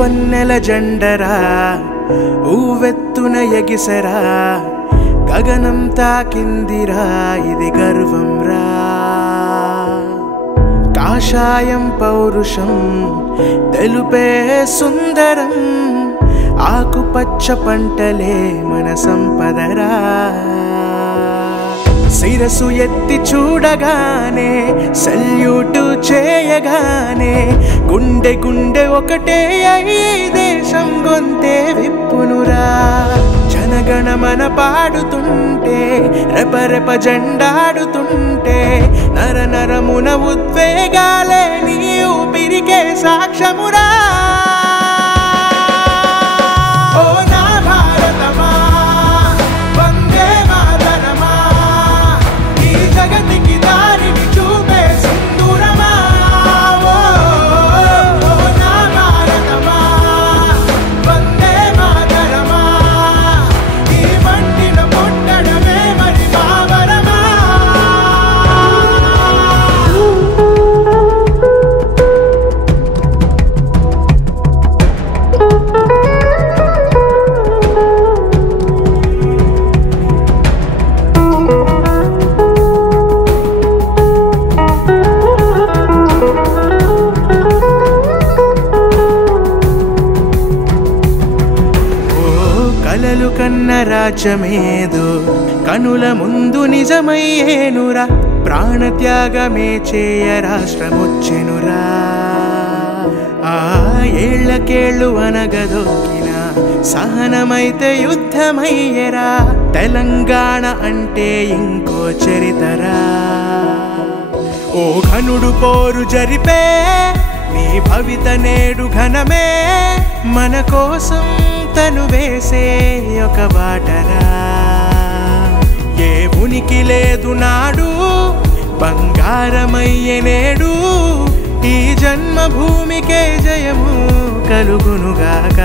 వన్నెల జెండరా ఊవెత్తున ఎగిసరా గగనం తాకిందిరా ఇది గర్వం రా కాషాయం పౌరుషం తెలుపే సుందరం ఆకుపచ్చ పంటలే మన సంపదరా శిరసు ఎత్తి చూడగానే సల్యూటు చేయగానే గుండె గుండె ఒకటే అయి దేశం గొంతే విప్పునురా జనగణమన పాడుతుంటే రెపరెప జెండాడుతుంటే నర నరమున ఉద్వేగాలే నీ ఊపిరికే సాక్ష్యమురా కలలు కన్న రాజ్యమేదో కనుల ముందు నిజమయ్యేనురా ప్రాణత్యాగమే చేయ రాష్ట్రమొచ్చెనురా ఆ ఏళ్లకేళ్ళు అనగదొక్కిన సహనమైతే యుద్ధమయ్యరా తెలంగాణ అంటే ఇంకో చరితరా ఓ ఘనుడు పోరు జరిపే నీ భవిత నేడు ఘనమే మన కోసం తను వేసే ఒక బాటరా ఏ ఉనికి లేదు నాడు బంగారమయ్యే నేడు ఈ జన్మభూమికే జయము కలుగునుగాక